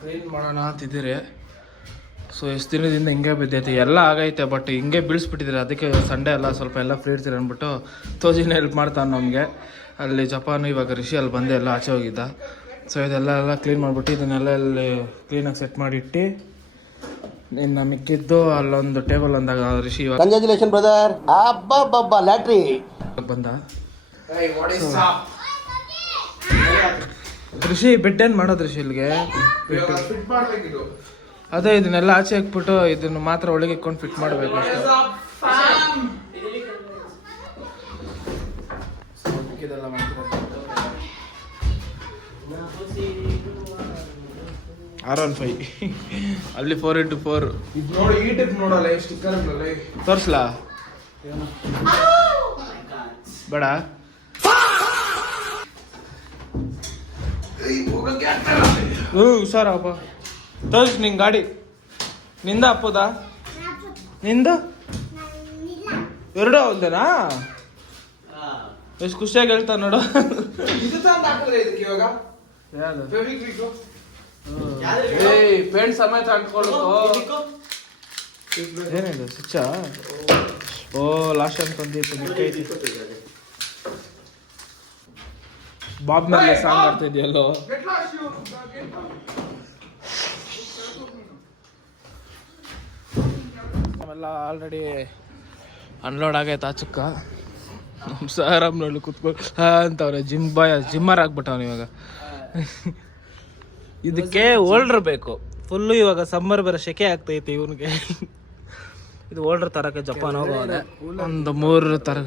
Clean ಮಾಡೋಣ ಅಂತಿದ್ದೀರಿ. So ಎಷ್ಟು ದಿನದಿಂದ ಹಿಂಗೆ ಬಿದ್ದೈತೆ, ಎಲ್ಲ ಆಗೈತೆ, ಬಟ್ ಹಿಂಗೆ ಬೀಳಿಸ್ಬಿಟ್ಟಿದ್ದೀರಿ. ಅದಕ್ಕೆ ಸಂಡೇ ಎಲ್ಲ ಸ್ವಲ್ಪ ಎಲ್ಲ ಫ್ರೀ ಇರ್ತೀರಿ ಅಂದ್ಬಿಟ್ಟು ತೋಜಿನ ಹೆಲ್ಪ್ ಮಾಡ್ತಾನೆ ನಮಗೆ. ಅಲ್ಲಿ ಜಪಾನು ಇವಾಗ ರಿಷಿ ಅಲ್ಲಿ ಬಂದೆ ಎಲ್ಲ ಆಚೆ ಹೋಗಿದ್ದ. ಸೊ ಇದೆಲ್ಲ ಕ್ಲೀನ್ ಮಾಡಿಬಿಟ್ಟು ಇದನ್ನೆಲ್ಲ ಇಲ್ಲಿ ಕ್ಲೀನಾಗಿ ಸೆಟ್ ಮಾಡಿಟ್ಟು ಇನ್ನು ಮಿಕ್ಕಿದ್ದು ಅಲ್ಲೊಂದು ಟೇಬಲ್ ಅಂದಾಗ ರಿಷಿ ಇವಾಗ ಕಂಗ್ರಾಚುಲೇಷನ್ ಬ್ರದರ್. ಅಬ್ಬಬ್ಬಬ್ಬ ಲ್ಯಾಟ್ರಿ ಬಂದ. ಋಷಿ ಬೆಡ್ ಏನು ಮಾಡೋದು ಋಷಿ ಇಲ್ಲಿಗೆ? ಅದೇ ಇದನ್ನೆಲ್ಲ ಆಚೆ ಹಾಕ್ಬಿಟ್ಟು ಇದನ್ನು ಮಾತ್ರ ಒಳಗೆ ಇಟ್ಕೊಂಡು ಫಿಟ್ ಮಾಡಬೇಕು ಅಷ್ಟೇ. R15 ಅಲ್ಲಿ 4x4 ಇದು ನೋಡಿ. ಈ ಟಿಪ್ ನೋಡಲ್ಲ, ಸ್ಟಿಕ್ಕರ್ ತೋರಿಸ್ಲಾ? ಬೇಡ, ಹುಷಾರಪ್ಪ. ತೋರಿಸ್ ನಿಂಗೆ ಗಾಡಿ ನಿಂದ ಅಪ್ಪದಾ? ನಿಂದು ಎರಡು ಅವಲ್ದೇನಾ? ಎಷ್ಟು ಖುಷಿಯಾಗಿ ಹೇಳ್ತಾ ನೋಡು. ಪೇಂಟ್ ಸಮೇತ ಅಂಟ್ಕೊಳ್ಳುತ್ತೋ. ಏನಿದೆ ಸ್ವಿಚ್ಚ? ಓ ಲಾಸ್ಟ್ ಅನ್ಕೊಂತಿತ್ತು ಮಿಕ್ಕೈತಿ. ಬಾಬ್ ಮೇಲೆ ಸಾಂಗ್ ಆಡ್ತಾ ಇದೆಯಲ್ಲೋ. ನಾವೆಲ್ಲ ಆಲ್ರೆಡಿ ಅನ್ಲೋಡ್ ಆಗೈತೆ ಆಚುಕ್ಕ. ನಮ್ಮ ಸಾರಮ್ ನೋಡಿ ಕೂತ್ಕೊಂಡು ಅಂತವ್ರೆ. ಜಿಮ್ಮರ್ ಆಗ್ಬಿಟ್ಟವನು ಇವಾಗ. ಇದಕ್ಕೆ ಓಲ್ಡ್ರ್ ಬೇಕು ಫುಲ್ಲು. ಇವಾಗ ಸಮ್ಮರ್ ಬೇರೆ ಶೆಕೆ ಆಗ್ತೈತಿ ಇವನಿಗೆ. ಇದು ಓಲ್ಡ್ರ್ ತರಕ್ಕೆ ಜಪಾನ್ ಹೋಗೋದೆ. ಒಂದು 3 ತರ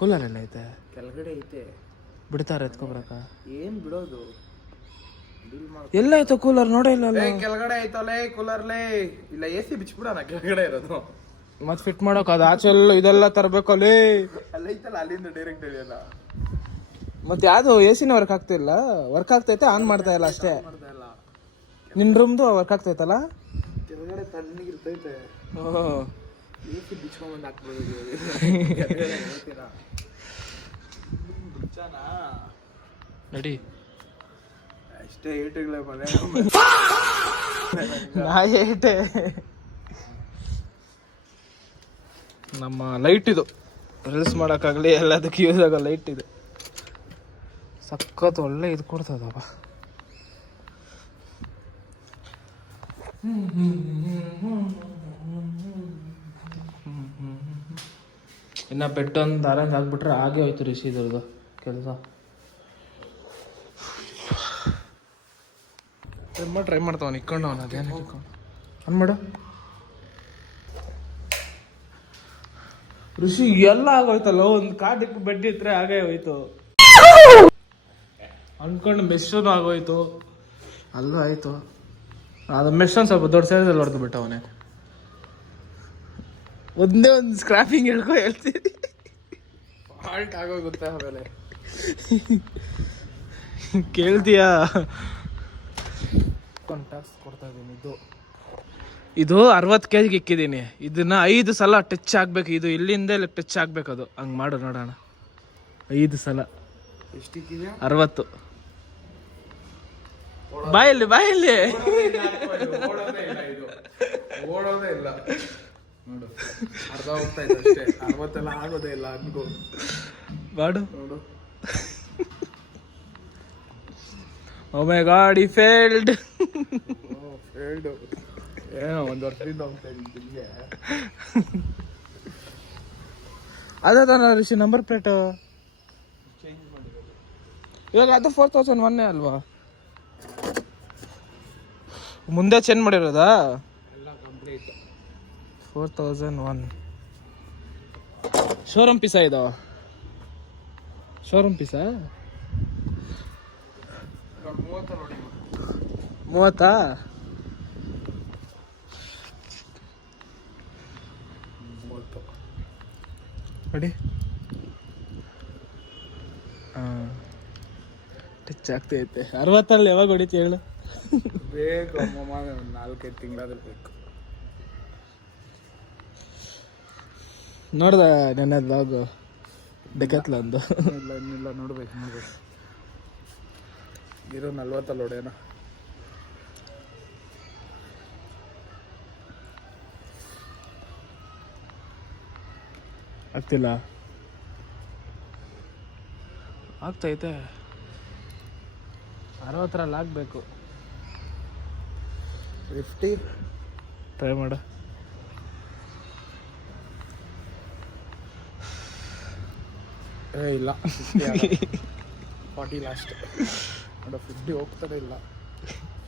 ಕೂಲರ್ ಎಲ್ಲ ಐತೆ ಕೆಳಗಡೆ ಐತೆ. ಬಿಡ್ತಾರೆ ಎತ್ಕೊಬರಕ? ಏನ್ ಬಿಡೋದು? ಎಲ್ಲ ಐತೆ ಕೂಲರ್? ನೋಡೇ ಇಲ್ಲ. ಕೆಳಗಡೆ ಐತಲ್ಲೇ ಕೂಲರ್ಲೇ. ಇಲ್ಲ AC ಬಿಚ್ಬಿಡೋಣ, ಕೆಳಗಡೆ ಇರೋದು. ಮತ್ತೆ ಫಿಟ್ ಮಾಡೋಕೆ ಅದು ಆಚೆ ಎಲ್ಲ ಇದೆಲ್ಲ ತರಬೇಕಲ್ಲಿ. ಅಲ್ಲೈತಲ್ಲ, ಅಲ್ಲಿಂದ ಡೈರೆಕ್ಟ್ ಇಳಿಯಲ್ಲ. ಮತ್ತೆ ಯಾವುದು AC ವರ್ಕ್ ಆಗ್ತಿಲ್ಲ? ವರ್ಕ್ ಆಗ್ತೈತೆ, ಆನ್ ಮಾಡ್ತಾ ಇಲ್ಲ ಅಷ್ಟೇ. ನಿನ್ನ ರೂಮ್ದು ವರ್ಕ್ ಆಗ್ತೈತಲ್ಲ? ಕೆಳಗಡೆ ತಣ್ಣಗಿರ್ತೈತೆ. AC ಬಿಚ್ಕೊಂಡ್ಬಂದು ಹಾಕ್ಬೋದು. ನಡಿ ಅಷ್ಟೇ ಏಟುಗಳೇ ಮನೆ. ನಾ ಏಟೆ. ನಮ್ಮ ಲೈಟ್ ಇದು ರೀಲ್ಸ್ ಮಾಡೋಕ್ಕಾಗಲಿ ಎಲ್ಲದಕ್ಕೆ ಯೂಸ್ ಆಗೋ ಲೈಟ್ ಇದೆ. ಸಖತ್ ಒಳ್ಳೆ ಇದು ಕೊಡ್ತದಪ್ಪ. ಇನ್ನು ಬೆಡ್ ಒಂದು ಅರೇಂಜ್ ಆಗಿಬಿಟ್ರೆ ಹಾಗೆ ಹೋಯ್ತು ರಿಷಿ ಇದ್ರದ್ದು ಕೆಲಸ. ಟ್ರೈ ಮಾಡ್ತಾವ ಇಕ್ಕೊಂಡು ಅವನು. ಅದೇನು ಅನ್ ಮಾಡು ಋಷಿ. ಎಲ್ಲ ಆಗೋಯ್ತಲ್ಲ, ಒಂದು ಕಾಟಿಟ್ಟು ಬೆಡ್ ಇದ್ರೆ ಹಾಗೆ ಹೋಯ್ತು ಅನ್ಕೊಂಡು. ಮೆಶ್ಶೂ ಆಗೋಯ್ತು, ಅಲ್ಲೂ ಆಯ್ತು. ಅದು ಮೆಶ್ಶನ್ ಸ್ವಲ್ಪ ದೊಡ್ಡ ಸೈಜಲ್ಲಿ ಹೊಡೆದು ಬಿಟ್ಟ ಅವನೇ. ಒಂದೇ ಒಂದು ಸ್ಕ್ರಾಪಿಂಗ್ ಹೇಳ್ತೀನಿ. ಫಾಲ್ಟ್ ಆಗೋಗುತ್ತೆ ಆಮೇಲೆ. ಕೇಳ್ತೀಯಾ? ಟಾಸ್ಕ್ ಕೊಡ್ತಾ ಇದ್ದೀನಿ. ಇದು 60 kg ಇಕ್ಕಿದ್ದೀನಿ. ಇದನ್ನ 5 ಸಲ ಟಚ್ ಆಗ್ಬೇಕು. ಇದು ಇಲ್ಲಿಂದ ಟಚ್ ಆಗ್ಬೇಕು. ಅದು ಹಂಗೆ ಮಾಡು ನೋಡೋಣ. 5 ಸಲ. ಎಷ್ಟಿಕ್ಕಿದೆ? 60. ಬಾಯಲ್ಲಿ ಓಡೋದೇ ಇಲ್ಲ ನೋಡು. ಅರ್ಧ ಹೋಗ್ತಾ ಇತ್ತು ಅಷ್ಟೇ. 60 ಎಲ್ಲ ಆಗೋದೇ ಇಲ್ಲ ಅನ್ಕೋ. ಮಾಡು ನೋಡು. Oh my God, he failed. Failed. ಏನೋ 1 ವರ್ಷದಿಂದ ಹೋಗ್ತಾ ಇದ್ದಿದ್ದೆ. ಅದೇ ತಾನ ರಿಷಿ ನಂಬರ್ ಪ್ಲೇಟು ಚೇಂಜ್ ಮಾಡಿರೋದು. ಇವಾಗ ಅದು 4001 ಅಲ್ವಾ? ಮುಂದೆ ಚೇಂಜ್ ಮಾಡಿರೋದಾ? ಎಲ್ಲ ಕಂಪ್ಲೀಟ್ 4001. ಶೋರೂಮ್ ಪೀಸಾ ಇದು? Showroom Pisa? 30 ನೋಡಿ. 30? ನೋಡಿ ಟಚ್ ಆಗ್ತೈತೆ. 60 ಯಾವಾಗ ಹೊಡಿತಿ ಹೇಳು? ಬೇಕು ಅಮ್ಮಮ್ಮ, ಒಂದು 4-5 ತಿಂಗಳಾದ್ರೂ ಬೇಕು. ನೋಡ್ದ ನೆನ್ನೆ ಬ್ಲಾಗ್ ಡೆಕತ್ಲಂದು? ಇನ್ನಿಲ್ಲ, ನೋಡ್ಬೇಕು. ಇರೋ 40 ಹೊಡೆಯೋಣ. ಆಗ್ತಿಲ್ಲ, ಆಗ್ತೈತೆ. 60ರಲ್ಲಿ ಆಗಬೇಕು. 50 ಟ್ರೈ ಮಾಡು. ಇಲ್ಲ 40 ಲಾಸ್ಟ್ ನೋಡ. 50 ಹೋಗ್ತಾರೆ ಇಲ್ಲ,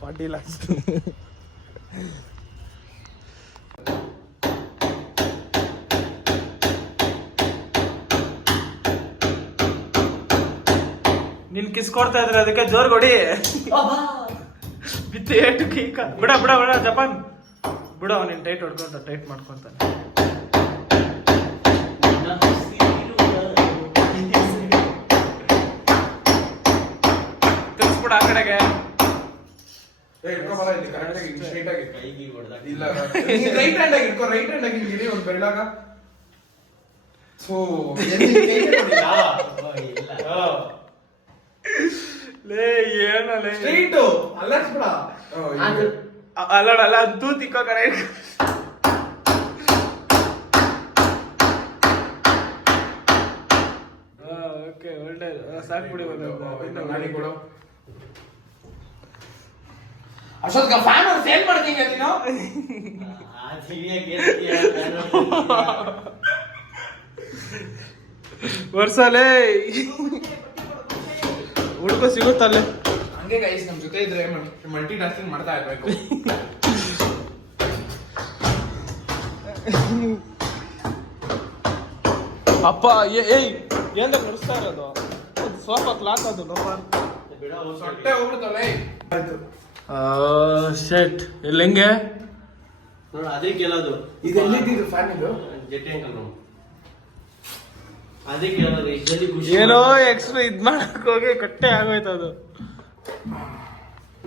40 ಲಾಸ್ಟ್. ನಿನ್ ಕಿಸ್ ಕೊಡ್ತಾ ಇದ್ರೆ ಅದಕ್ಕೆ ಜೋರ್ ಕೊಡಿ. ಬಿತ್ತು ಏಟು ಕೀಕ. ಬಿಡ ಬಿಡ ಬಿಡ ಜಪಾನ್ ಬಿಡ. ನೀನ್ ಟೈಟ್ ಹೊಡ್ಕೊಂತ ಟೈಟ್ ಮಾಡ್ಕೊಂತಾನೆ. ತಿರ್ಸ್ಬಿಡ ಆ ಕಡೆಗೆ. ರೈಟ್ ಹ್ಯಾಂಡ್ ಆಗಿ ಇಟ್ಕೋ. ರೈಟ್ ಹ್ಯಾಂಡ್ ಆಗಿ ಹಿಂಗಿಡಿ ಒಂದು ಬೆರಳಾಗ. ಲೇ ಏನಲ್ಲ ಸ್ಟ್ರೈಟು ಅಲ್ಲಾಡ್ಸ್ಬಿಡ. ಅಲ್ಲೋಡ ಅಲ್ಲ ತೂ ತಿಕ್ಕೋ ಕಡೆ. ಓಕೆ ಒಳ್ಳೆ ಸಾಕ್ಬಿಡಿ. ನಾಡಿ ಕೊಡು. ಅಶೋಕ್ ಫ್ಯಾನ್ ಅವ್ರು ಸೇಲ್ ಮಾಡ್ತೀನಿ ನೀನು. ವರ್ಷಲೇ ಹುಡುಗ ಸಿಗುತ್ತಲ್ಲೇ. ಹಂಗೆ ಗೈಸ್ ನಮ್ ಜೊತೆ ಇದ್ರೆ ಮಲ್ಟಿ ಟಾಸ್ಕಿಂಗ್ ಮಾಡ್ತಾ ಇರ್ಬೇಕು. ಅಪ್ಪ ಏಯ್ ಏನ್ ನಡೆಸ್ತಾ ಇರೋದು? ಸ್ವಲ್ಪ ಕ್ಲಾತ್ ಅದು ಸೊಟ್ಟೆ ಹೋಗ್ಬಿಡ್ತಲ್ಲ. ಶೆಟ್ ಇಲ್ಲಿ ಹೆಂಗೆ ನೋಡ ಅದಕ್ಕೆ ಹೇಳೋದು. ಇದು ಎಲ್ಲಿದ್ದು ಫ್ಯಾನ್ ಇದು? ಜೆಟ್ ಅಂಕಲ್ ಅದಕ್ಕೆ ಹೇಳೋದು. ಇಷ್ಟಲ್ಲಿ ಖುಷಿ ಏನೋ ಎಕ್ಸ್ಟ್ರಾ ಇದ್ ಮಾಡಕ್ ಹೋಗಿ ಕಟ್ಟೆ ಆಗೋಯ್ತು ಅದು.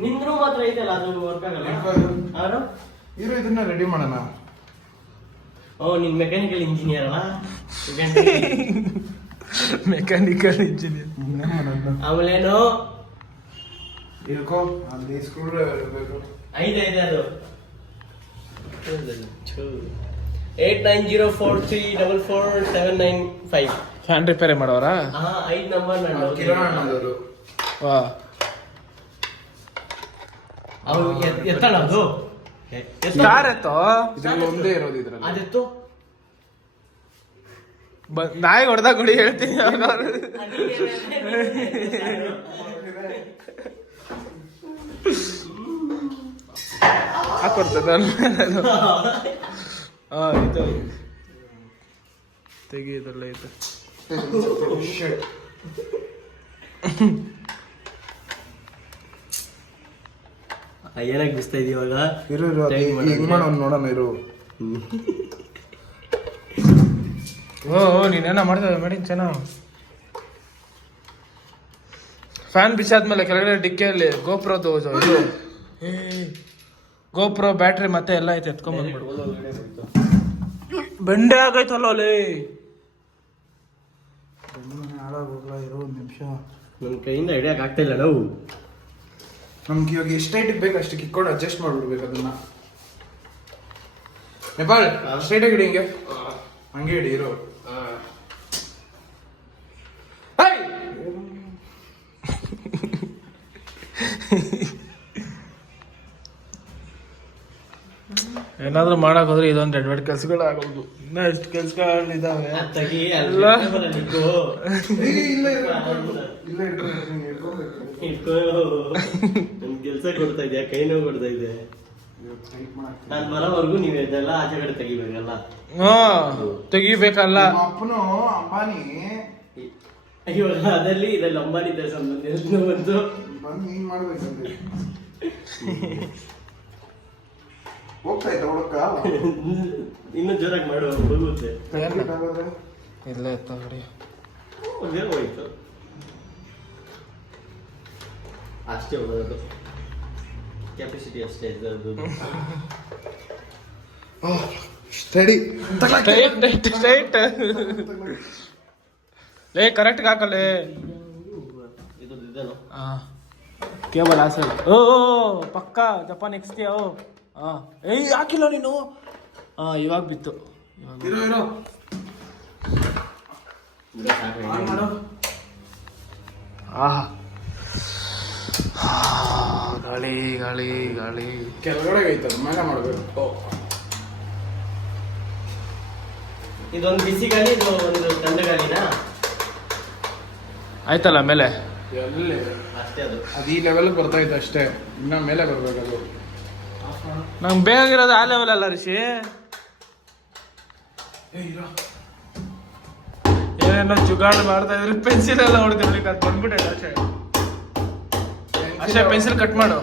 ನಿಂದ್ರು ಮಾತ್ರ ಐತಲ್ಲ ಅದು ವರ್ಕ್ ಆಗಲ್ಲ. ಯಾರು ಇರು ಇದನ್ನ ರೆಡಿ ಮಾಡೋಣ. ಓ ನೀನ್ ಮೆಕ್ಯಾನಿಕಲ್ ಇಂಜಿನಿಯರ್ ಅಲ್ಲ? Mechanical engineer. ಆಮೇಲೇನು ಇಳ್ಕೋ. ಅಲ್ಲಿ ಸ್ಕ್ರೂ ಡ್ರೈವರ್ ಇರಬೇಕು. ಐತೆ ಅದು 8904344795. Fan repair ಮಾಡೋರಾ? 5 ನಂಬರ್ ನಾನು ಕಿರಣ್ ಅಣ್ಣದವರು. ವಾ ಅವ್ರು ಎತ್ತಣ ಅದು ಕಾರ್ ಎತ್ತೋ. ಇದ್ರಲ್ಲಿ ಒಂದೇ ಇರೋದು ಇದ್ರಲ್ಲಿ. ಅದೆತ್ತು ನಾಯಿ ಹೊಡೆದಾಗ ಗುಡಿ ಹೇಳ್ತೀನಿ. ಹಾಕೊಡ್ತದ ಇದು ತೆಗಿ ಇದೆಲ್ಲ ಐತೆ. ಏನಕ್ಕೆ ಬಿಸ್ತಾ ಇದೀವಾಗ? ಇರು ಹಿಂಗ್ ಮಾಡೋಣ ನೋಡೋಣ. ಇರು ಓ ನೀನೇನ ಮಾಡ್ತೇವೆ ಮೇಡಿನ್ ಚೆನ್ನಾಗಿ. ಫ್ಯಾನ್ ಬಿಸಾದ್ಮೇಲೆ ಕೆಳಗಡೆ ಡಿಕ್ಕಿಯಲ್ಲಿ ಗೋಪ್ರೋದು ಇದು ಗೋಪ್ರೋ ಬ್ಯಾಟ್ರಿ ಮತ್ತೆ ಎಲ್ಲ ಐತೆ ಎತ್ಕೊಂಡ್ಬಂದ್ಬಿಡು. ಬೆಂಡೆ ಆಗೈತಲ್ಲ ಅಲ್ಲಿ. ಹಾಳಾಗೋಗ್ಲ. ಇರೋ ಒಂದು ನಿಮಿಷ. ನನ್ನ ಕೈಯಿಂದ ಹಿಡಿಯಕ್ಕೆ ಆಗ್ತಾ ಇಲ್ಲ. ನಾವು ನಮ್ಗೆ ಇವಾಗ ಎಷ್ಟು ಹೈಟಿಗೆ ಬೇಕು ಅಷ್ಟಕ್ಕೆ ಇಕ್ಕೊಂಡು ಅಡ್ಜಸ್ಟ್ ಮಾಡ್ಬಿಡ್ಬೇಕು ಅದನ್ನ. ನೇಪಾಳ್ ಸ್ಟ್ರೈಟ್ ಆಗಿ ಇಡಿ. ಹಿಂಗೆ ಹಂಗೆ ಇಡಿ. ಇರೋ ಏನಾದ್ರು ಮಾಡಕ್ ಹೋದ್ರೆ ಇದೊಂದು ದೊಡ್ಡ ಕೆಲ್ಸಗಳು ಆಗೋದು. ಇನ್ನ ಎಷ್ಟು ಕೆಲ್ಸಗಳಿದಾವೆ ತೆಗಿ ಎಲ್ಲ. ನನ್ ಕೆಲ್ಸ ಕೊಡ್ತಾ ಇದೆಯಾ? ಕೈ ನೋವು ಕೊಡ್ತಾ ಇದೆ. ನಾನ್ ಬರೋವರೆಗೂ ನೀವು ಇದೆಲ್ಲ ಆಚೆ ಕಡೆ ತೆಗಿಬೇಕಲ್ಲ. ತೆಗಿಬೇಕಲ್ಲ. ಅಪ್ಪನು ಅಂಬಾನಿ ಇವಾಗ ಅದಲ್ಲಿ ಇದೆಲ್ಲ ಅಂಬಾನಿ ಕೆಲಸ ಬಂದು ಬಂದು ನೀನ್ ಮಾಡ್ಬೇಕಂದ್ರೆ ಹೋಗ್ತಾ ಇದ್ದ ಹುಡುಕ. ಇನ್ನೂ ಜೋರಾಗಿ ಮಾಡು, ಹೋಗುತ್ತೆ. ಇಲ್ಲ ಎತ್ತ ಗಡಿ ಒಂದೇ ಹೋಯ್ತು ಅಷ್ಟೇ. ಹೋಗೋದು ಕೆಪಾಸಿಟಿ ಅಷ್ಟೇ ಇದ್ದದ್ದು. ಸ್ಟಡಿ ಸ್ಟ್ರೈಟ್ ಲೇ ಕರೆಕ್ಟ್ ಹಾಕಲ್ಲೇ. ಇದು ಇದೇನು ಕೇಬಲ್ ಆ ಸೈಡ್. ಓ ಪಕ್ಕ ಜಪಾನ್ ಎಕ್ಸ್ಟಿಯಾ. ಏಯ್ ಹಾಕಿಲ್ಲ ನೀನು. ಇವಾಗ ಬಿತ್ತು. ಇರೋ ಆನ್ ಮಾಡು. ಆಹಾ ಗಾಳಿ ಗಾಳಿ ಗಾಳಿ. ಕೆಳಗಡೆ ಐತದ ಮೇಲೆ ಮಾಡ್ಬೇಕು. ಇದೊಂದು ಬಿಸಿ ಗಾಳಿ, ಇದು ಒಂದು ತಂಡ ಗಾಳಿನಾ? ಆಯ್ತಲ್ಲ ಮೇಲೆ. ಎಲ್ಲಿ ಅಷ್ಟೇ ಅದು. ಅದು ಈ ಲೆವೆಲ್ ಬರ್ತಾ ಇತ್ತು ಅಷ್ಟೇ, ಇನ್ನ ಮೇಲೆ ಬರ್ಬೇಕು ಅದು. ನಂಗೆ ಬೇಕಾಗಿರೋದು ಆ ಲೆವೆಲ್ ಅಲ್ಲ ರಿಷಿ. ಏನೇನೋ ಜುಗಾಡು ಮಾಡ್ತಾ ಇದ್ರಿ, ಪೆನ್ಸಿಲ್ ಎಲ್ಲ ಹೊಡೆದಿರ್ಲಿ, ಅದು ಬಂದ್ಬಿಟ್ಟೆ ಅಷ್ಟೇ. ಅಷ್ಟೇ ಪೆನ್ಸಿಲ್ ಕಟ್ ಮಾಡು.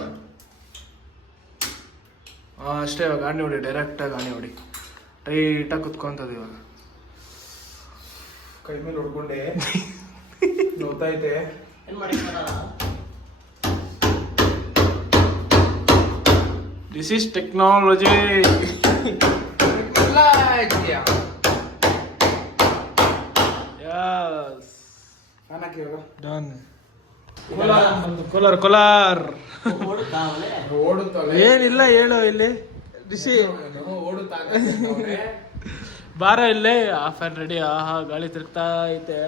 ಅಷ್ಟೇ. ಇವಾಗ ಗಾಣಿ ಹೊಡಿ, ಡೈರೆಕ್ಟಾಗಿ ಗಾಣಿ ಹೊಡಿ, ಟೈಟಾಗಿ ಕುತ್ಕೊಂತದ. ಇವಾಗ ಕೈ ಮೇಲೆ ಹೊಡ್ಕೊಂಡೆ ನೋವ್ತೈತೆ. ಏನ್ ಮಾಡಿ ದಿಸ್ ಇಸ್ ಟೆಕ್ನಾಲಜಿ. ಡನ್. ಕೋಲಾರ್ ಕೋಲಾರ್ ಓಡುತ್ತವೆ. ಏನಿಲ್ಲ ಹೇಳು ಇಲ್ಲಿ ರಿಷಿ. ಬಾರ ಇಲ್ಲೇ ಆಫ್ ಆ್ಯಂಡ್ ರೆಡಿ. ಆಹಾ ಗಾಳಿ ತಿರುಗ್ತಾ ಐತೆ.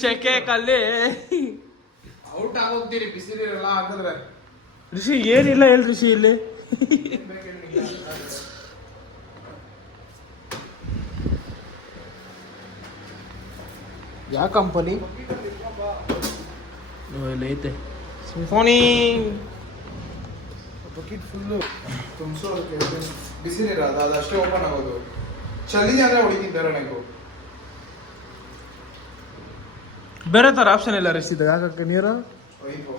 ಶೆಕೆ ಕಲ್ಲಿ ಔಟ್ ಆಗೋಗ್ತೀರಿ ಬಿಸಿಲಿರಲ್ಲ ಹಾಕಿದ್ರೆ. ರಿಷಿ ಏನಿಲ್ಲ ಹೇಳಿ ರಿಷಿ ಇಲ್ಲಿ. ಯಾವ ಕಂಪನಿ ಇಲ್ಲಿ ಐತೆ? ಸಿಂಫೋನಿ ಬಕೆಟ್ ಫುಲ್ಲು ತುಂಬಿಸೋದಕ್ಕೆ ಬಿಸಿಲಿರೋದು, ಅದು ಅಷ್ಟೇ ಓಪನ್ ಆಗೋದು. ಚಳಿ ಅಂದ್ರೆ ಹೊಡಿತೀನಿ ಬೇರೆ ನನಗೂ. ಬೇರೆ ಥರ ಆಪ್ಷನ್ ಇಲ್ಲ ರಿಷಿ ಇದಾಗ ಹಾಕಕ್ಕೆ ನೀರು. ಪೈಪು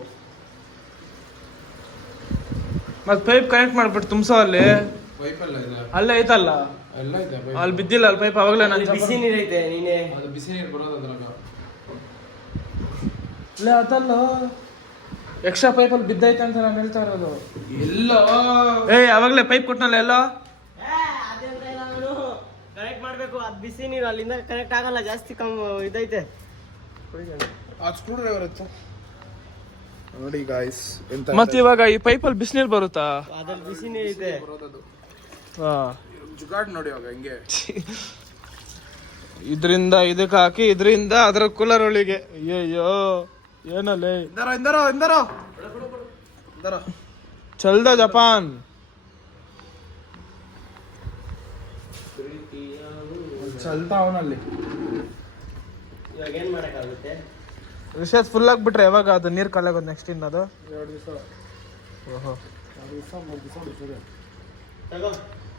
ಮತ್ತೆ ಪೈಪ್ ಕನೆಕ್ಟ್ ಮಾಡ್ಬಿಟ್ಟು ತುಂಬಿಸೋ ಅಲ್ಲಿ. ಪೈಪಲ್ಲ ಇದೆ, ಅಲ್ಲೇ ಐತಲ್ಲ, ಎಲ್ಲ ಇದೆ ಪೈಪ್. ಅಲ್ಲಿ ಬಿದ್ದಿಲ್ಲ ಅಲ್ಲಿ ಪೈಪ್. ಅವಾಗಲೇ ನಾನು ಬಿಸಿ ನೀರೈತೆ, ನೀನೆ ಅದು ಬಿಸಿ ನೀರು ಬರೋದು ಅದ್ರಾಗ. ಇಲ್ಲ ಅದಲ್ಲ, ಎಕ್ಸ್ಟ್ರಾ ಪೈಪಲ್ಲಿ ಬಿದ್ದೈತೆ ಅಂತ ನಾನು ಹೇಳ್ತಾ ಇರೋದು. ಎಲ್ಲ ಅವಾಗಲೇ ಪೈಪ್ ಕೊಟ್ಟನಲ್ಲ ಎಲ್ಲ. ಕನೆಕ್ಟ್ ಮಾಡ್ಬೇಕು. ಅದು ಬಿಸಿ ನೀರು ಅಲ್ಲಿಂದ ಕನೆಕ್ಟ್ ಆಗಲ್ಲ, ಜಾಸ್ತಿ ಇದೈತೆ. ಆ ಸ್ಕ್ರೂ ಡ್ರೈವರ್ ಇತ್ತು ನೋಡಿ ಗಾಯ್ಸ್. ಎಂತ ಮತ್ತೆ ಇವಾಗ ಈ ಪೈಪಲ್ಲಿ ಬಿಸಿನೀರು ಬರುತ್ತಾ? ಅದ್ರಲ್ಲಿ ಬಿಸಿ ನೀರು ಐತೆ ಬರೋದದು. ಹಾ, ಜುಗಾಡ್ ನೋಡಿ ಇವಾಗ ಹಿಂಗೆ. ಇದರಿಂದ ಇದಕ್ಕೆ ಹಾಕಿ, ಇದರಿಂದ ಅದರ ಕೂಲರ್ ಒಳಗೆ. ಅಯ್ಯಯ್ಯೋ ಏನಲ್ಲೇ ಇಂದರೋ ಇಂದರೋ ಇಂದರೋ ಇಂದರೋ ಚಲ್ದ ಜಪಾನ್. ಚಲ್ತಾ ಅವನಲ್ಲಿ. ಇವಾಗ ಏನ್ ಮಾಡಕ್ಕಾಗುತ್ತೆ? ರಿಷತ್ ಫುಲ್ ಆಗಿಬಿಟ್ರೆ ಯಾವಾಗ ಅದು ನೀರು ಕಾಲಾಗೋದು ನೆಕ್ಸ್ಟ್ ಇನ್ನದು? 2 ದಿವಸ. ಓಹೋ, 2 ದಿವಸ 3 ದಿವಸ ಬಿಡ್ತದೆ. ತಗೋ,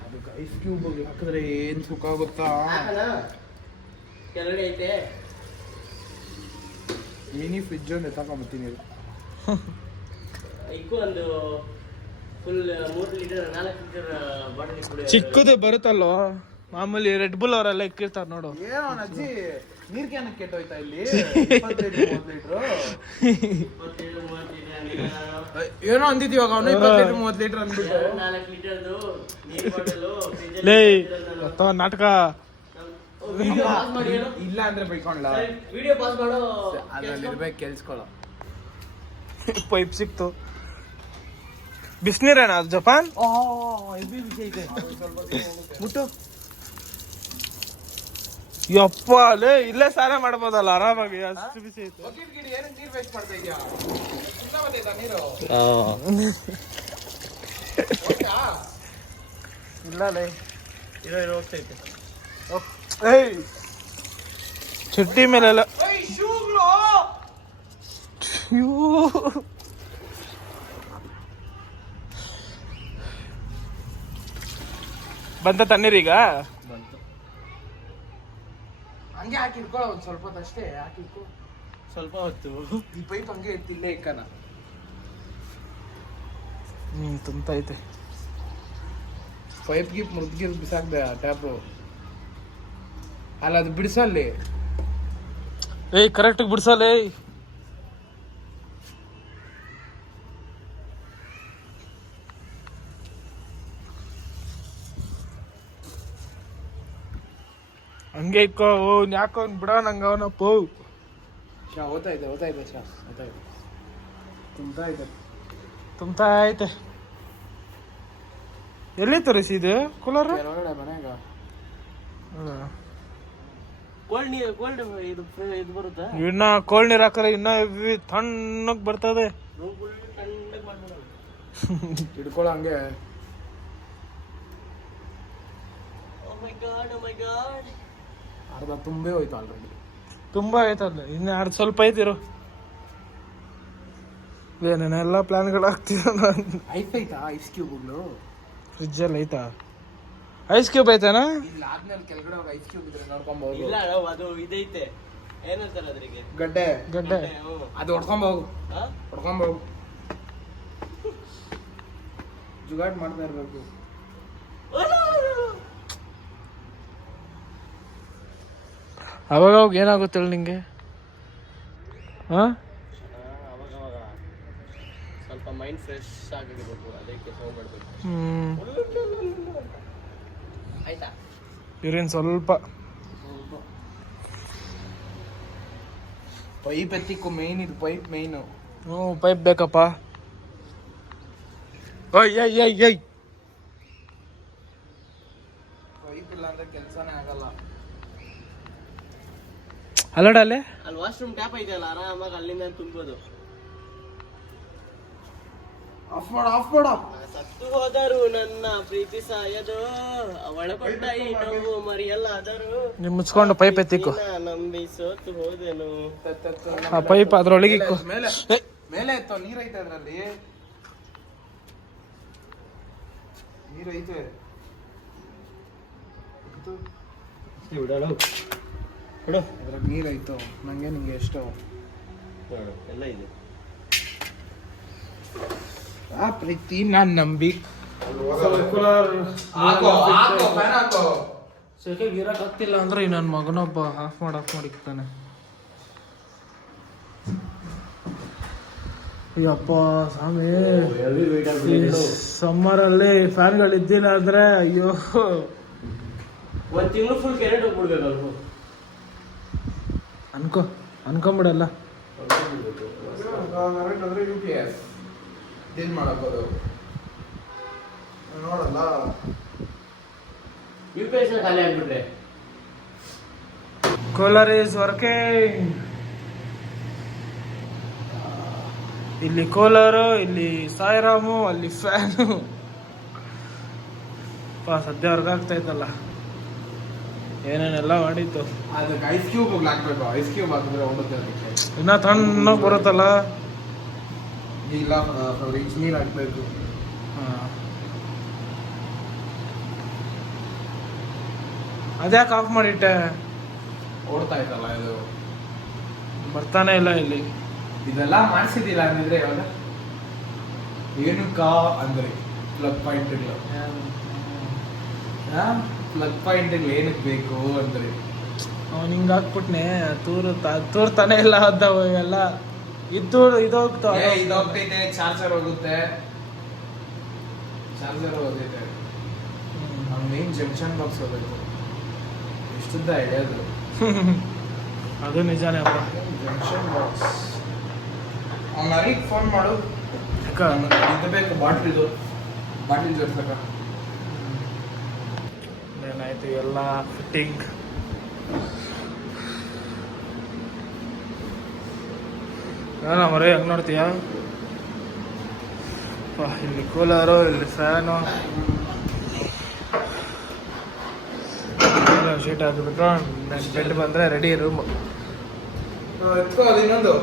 ಅದಕ್ಕೆ ಐಸ್ ಕ್ಯೂಬ್ ಹಾಕಿದ್ರೆ ಏನ್ ಸುಖ ಗೊತ್ತಾ? ಹಾಕನಾ? ಕೆಳಗಡೆ ಐತೆ. ಮಿನಿ ಫ್ರಿಜ್ ಒಂದು ಎತ್ತಾಕೊಂಬತ್ತೀನಿ. ಇಕ್ಕೂ ಒಂದು ಫುಲ್ 3 ಲೀಟರ್ 4 ಲೀಟರ್ ಬಾಟಲ್ ಇಕ್ಬಿಡಿ. ಚಿಕ್ಕದು ಬರುತ್ತಲ್ವ ಮಾಮೂಲಿ ರೆಡ್ ಬುಲ್ ಅವರೆಲ್ಲ ಇಕ್ಕಿರ್ತಾರೆ ನೋಡು. ಏನೋ ಅಜ್ಜಿ ನೀರ್ ಕ್ಯಾನಕ್ಕೆ ಕೆಟ್ಟೋಯ್ತಾ ಇಲ್ಲಿ? 25 ಲೀಟರ್ 27, 30 ಲೀಟರ್ ಏನೋ ಅಂದಿದ್ದು ಇವಾಗ ಅವನು 20 ಲೀಟರ್ 30 ಲೀಟರ್ ಅಂದ್ಬಿಟ್ಟು. 4 ಲೀಟರ್ದು ನೀರ್ ಬಾಟಲು ಲೇ ಅಥವಾ ನಾಟಕ. ವಿಡಿಯೋ ಪಾಸ್ ಮಾಡಿ ಹೇಳು. ಇಲ್ಲ ಅಂದ್ರೆ ಬೈಕೊಂಡ್ಲ. ವಿಡಿಯೋ ಪಾಸ್ ಮಾಡು. ಅದ್ರಲ್ಲಿ ಇರ್ಬೇಕು, ಕೇಳಿಸ್ಕೊಳ್ಳೋ. ಪೈಪ್ ಸಿಕ್ತು. ಬಿಸಿನೀರೇನಾ ಅದು ಜಪಾನ್? ಬಿಸಿ ಐತೆ. ಮುಟ್ಟು. ಯಪ್ಪ ಲೇ, ಇಲ್ಲೇ ಸ್ನಾನ ಮಾಡ್ಬೋದಲ್ಲ ಆರಾಮಾಗಿ, ಅಷ್ಟು ಬಿಸಿ ಐತೆ. ಬಕೆಟ್ ಗಿಡ ಏನಕ್ಕೆ ನೀರ್ ವೇಸ್ಟ್ ಮಾಡ್ತಾ ಇದೀಯಾ? ಸುತ್ತ ಬಂದೈತಾ ನೀರು? ಇಲ್ಲ ಲೇ, ಇರೋ ಹೋಗ್ತೈತೆ. ಏಯ್ ಚಡ್ಡಿ ಮೇಲೆಲ್ಲ. ಬಂತ ತಣ್ಣೀರೀಗ? ಹಂಗೆ ಹಾಕಿ ಇಟ್ಕೊಳ್ಳೋ ಒಂದ್ ಸ್ವಲ್ಪ ಹೊತ್ತು ಅಷ್ಟೇ. ಹಾಕಿ ಇಟ್ಕೊ ಸ್ವಲ್ಪ ಹೊತ್ತು. ಈ ಪೈಪ್ ಹಂಗೆ ಇರ್ತಿಲ್ಲೇ ಇಕ್ಕನ. ತುಂಬೈತೆ. ಪೈಪ್ ಗಿಪ್ ಮುರಿದ್ಗಿರ್ ಬಿಸಾಕ್ದೆ ಆ ಟ್ಯಾಪು. ಅಲ್ಲ ಅದು ಬಿಡಿಸಲ್ಲಿ. ಏಯ್ ಕರೆಕ್ಟಾಗಿ ಬಿಡ್ಸಲ್ಲ. ಹಂಗೆ ಇಕ್ಕೋ. ಯಾಕೋ ಬಿಡೋ ನಂಗೆ ಅವನಪ್ಪ. ಓದ್ತಾಯ್ತೆ ತುಂಬ್ತಾ ಐತೆ. ಎಲ್ಲಿ ತರಿಸಿ ಇದು ಕೂಲರ್? ಕೆಳಗಡೆ ಮನೆಗ. ಕೋಲ್ಡ್ ಇದು ಬರುತ್ತಾ? ಇನ್ನ ಕೋಲ್ಡ್ ನೀರ್ ಹಾಕಲ್ಲ, ಇನ್ನ ತಣ್ಣಗ್ ಬರ್ತದೆ. ಹಿಡ್ಕೊಳ್ಳೋ ಹಂಗೆ. ಅರ್ಧ ತುಂಬೇ ಹೋಯ್ತು ಆಲ್ರೆಡಿ. ತುಂಬಾ ಆಯ್ತದ, ಇನ್ನು ಅರ್ಧ ಸ್ವಲ್ಪ ಐತಿರು. ಏನೇನೆಲ್ಲ ಪ್ಲಾನ್ಗಳು ಆಗ್ತೀರ. ಐಸ್ ಐತಾ? ಐಸ್ ಕ್ಯೂಬ್ಗಳು ಫ್ರಿಜ್ಜಲ್ಲಿ ಐತಾ? ಐಸ್ ಕ್ಯೂಬ್ ಐತಾನ? ಇಲ್ಲ ಆದ್ಮೇಲೆ ಕೆಳಗಡೆ ಹೋಗಿ ಐಸ್ ಕ್ಯೂಬ್ ಇದ್ರೆ ನೋಡ್ಕೊಂಬೋದು. ಇಲ್ಲ ಅದು ಇದೈತೆ, ಏನಂತಾರ ಅದ್ರಿಗೆ? ಗಡ್ಡೆ. ಹ್ಮ್. ಅದು ಹೊಡ್ಕೊಂಬೋಗು, ಹೊಡ್ಕೊಂಬೋಗು. ಜುಗಾಡ್ ಮಾಡ್ತಾ ಇರ್ಬೇಕು. ಅವಾಗ ಅವಾಗ ಏನಾಗುತ್ತೆ ಹೇಳಿ ನಿಂಗೆ? ಹಾ, ಅವಾಗ ಸ್ವಲ್ಪ ಮೈಂಡ್ ಫ್ರೆಶ್ ಆಗಿರ್ಬೇಕು, ಅದಕ್ಕೆ ಸೌಂಡ್ ಮಾಡ್ಬೇಕು. ಆಯ್ತಾ? ಇವ್ರೇನು ಸ್ವಲ್ಪ ಪೈಪ್ ಎತ್ತಿಕ್ಕು, ಮೇನ್ ಇದು ಪೈಪ್ ಮೇಯ್ನು. ಪೈಪ್ ಬೇಕಪ್ಪ. ಓಯ್ ಏಯ್ ಏಯ್ ಏಯ್, ಪೈಪ್ ಇಲ್ಲ ಅಂದ್ರೆ ಕೆಲಸನೇ ಆಗಲ್ಲ. ಅಲ್ಲಡ ಅಲ್ಲೇ ಅಲ್ಲಿ ವಾಶ್ರೂಮ್ ಟ್ಯಾಪ್ ಐತಲ್ಲ, ಆರಾಮಾಗಿ ಅಲ್ಲಿಂದ ತುಂಬೋದು. ಆಫ್ ಮಾಡು, ಆಫ್ ಮಾಡು. ಸತ್ತು ಹೋದರು ನನ್ನ ಪ್ರೀತಿ ಸಾಯದು, ಅವಳ ಕೊಟ್ಟ ಈ ನೋವು ಮರಿಯಲ್ಲಾದರು. ನಿಮ್ ಮುಚ್ಕೊಂಡು ಪೈಪ್ ಎತ್ತಿಕ್ಕು. ನಂಬಿ ಸೋತು ಹೋದೆನು. ಆ ಪೈಪ್ ಅದ್ರೊಳಗೆ ಇಕ್ಕು. ಮೇಲೆ ಮೇಲೆ ಎತ್ತೋ, ನೀರೈತೆ ಅದ್ರಲ್ಲಿ, ನೀರೈತೆ. ಅದ್ರಾಗ ನೀರೈತು, ನಂಗೆ ನಿಂಗೆ ಎಷ್ಟು ಎಲ್ಲ ಇದೆ. ಆ ಪ್ರೀತಿ ನಾನ್ ನಂಬಿ. ಸೆಕೆಗೆ ಇರಕ್ ಆಗ್ತಿಲ್ಲ ಅಂದ್ರೆ ನನ್ನ ಮಗನೊಬ್ಬ ಆಫ್ ಮಾಡಿಕ್ತಾನೆ. ಅಯ್ಯಪ್ಪ ಸ್ವಾಮಿ, ಸಮ್ಮರಲ್ಲಿ ಫ್ಯಾನ್ಗಳು ಇದ್ದಿಲ್ಲ ಅಂದ್ರೆ ಅಯ್ಯೋ, ಒಂದ್ ತಿಂಗಳು ಫುಲ್ ಕೆರೆಟ್ ಹೋಗ್ಬಿಡ್ಬೇಕಲ್ವ? ಅನ್ಕೊಂಬಿಡಲ್ಲ. ಅಂದ್ರೆ UPS ಡೀಲ್ ಮಾಡಬಹುದು ನೋಡಲ್ಲ. UPS ಖಾಲಿ ಆಗ್ಬಿಟ್ರೆ ಕೂಲರ್ ಈಸ್ ವರ್ಕಿಂಗ್. ಇಲ್ಲಿ ಕೂಲರು, ಇಲ್ಲಿ ಸಾಯಿರಾಮು, ಅಲ್ಲಿ ಫ್ಯಾನು. ಸದ್ಯ ಹೊರ್ಗಾಗ್ತಾ ಇತ್ತಲ್ಲ, ಏನೇನೆಲ್ಲ ಮಾಡಿತ್ತು. ಅದಕ್ಕೆ ಐಸ್ ಕ್ಯೂಬ್ ಹಾಕ್ಬೇಕು, ಐಸ್ ಕ್ಯೂಬ್ ಹಾಕಿದ್ರೆ ಓಡುತ್ತೆ. ಅದಕ್ಕೆ ಇನ್ನ ತಣ್ಣಗೆ ಬರುತ್ತಲ್ಲ. ಇಲ್ಲ, ಇಂಚ್ ನೀರು ಹಾಕ್ಬೇಕು. ಅದ್ಯಾಕೆ ಆಫ್ ಮಾಡಿಟ್ಟೆ? ಓಡ್ತಾ ಇತ್ತಲ್ಲ ಇದು, ಬರ್ತಾನೆ ಇಲ್ಲ ಇಲ್ಲಿ. ಇದೆಲ್ಲ ಮಾಡಿಸಿದಿಲ್ಲ ಅಂದಿದ್ರೆ ಇವಾಗ ಏನಕ್ಕ ಅಂದ್ರೆ ಪ್ಲಗ್ ಪಾಯಿಂಟ್ಗಳು, ಪ್ಲಗ್ ಪಾಯಿಂಟ್ಗಳು ಏನಕ್ಕೆ ಬೇಕು ಅಂದ್ರೆ ಅವ್ನು ಹಿಂಗೆ ಹಾಕ್ಬಿಟ್ನೆ, ತೂರ್ತಾನೆ ಇಲ್ಲ ಅದ್ದವು ಎಲ್ಲ. ಇದೋಗ್ತಾವೆ, ಇದೋಗ್ತೈತೆ, ಚಾರ್ಜರ್ ಹೋಗುತ್ತೆ, ಚಾರ್ಜರ್ ಹೋಗೈತೆ. ಮೇನ್ ಜಂಕ್ಷನ್ ಬಾಕ್ಸ್ ಹೋಗ್ಬೇಕು. ಎಷ್ಟುದ್ದ ಹಿಡಿಯೋದು ಅದು ನಿಜಾನೇ ಅಪ್ಪ. Junction box. ಅವ್ನ ಅರಿಗೆ ಫೋನ್ ಮಾಡು, ಇದು ಬೇಕು, ಬಾಟ್ಲಿ ಜೋರ್ಸಕ. ಏನಾಯ್ತು ಎಲ್ಲ ಫಿಟ್ಟಿಂಗ್. ಏನ ಮರೆ ಹೆಂಗ್ ನೋಡ್ತೀಯ? ಇಲ್ಲಿ ಕೂಲರು, ಇಲ್ಲಿ ಫ್ಯಾನು, ಶೀಟ್ ಹಾಕಿಬಿಟ್ರು. ಬೆಡ್ ಬಂದರೆ ರೆಡಿ ರೂಮ್. ಎತ್ಕೋ, ಅದು ಇನ್ನೊಂದು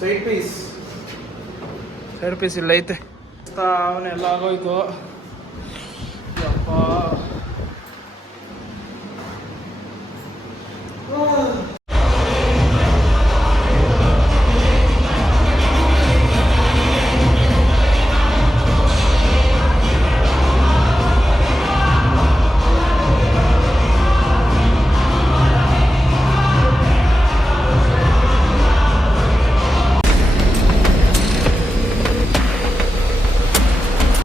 ಸೈಡ್ ಪೀಸ್ ಇಲ್ಲ ಐತೆ. ಅವನ್ನೆಲ್ಲ ಆಗೋಯ್ತು.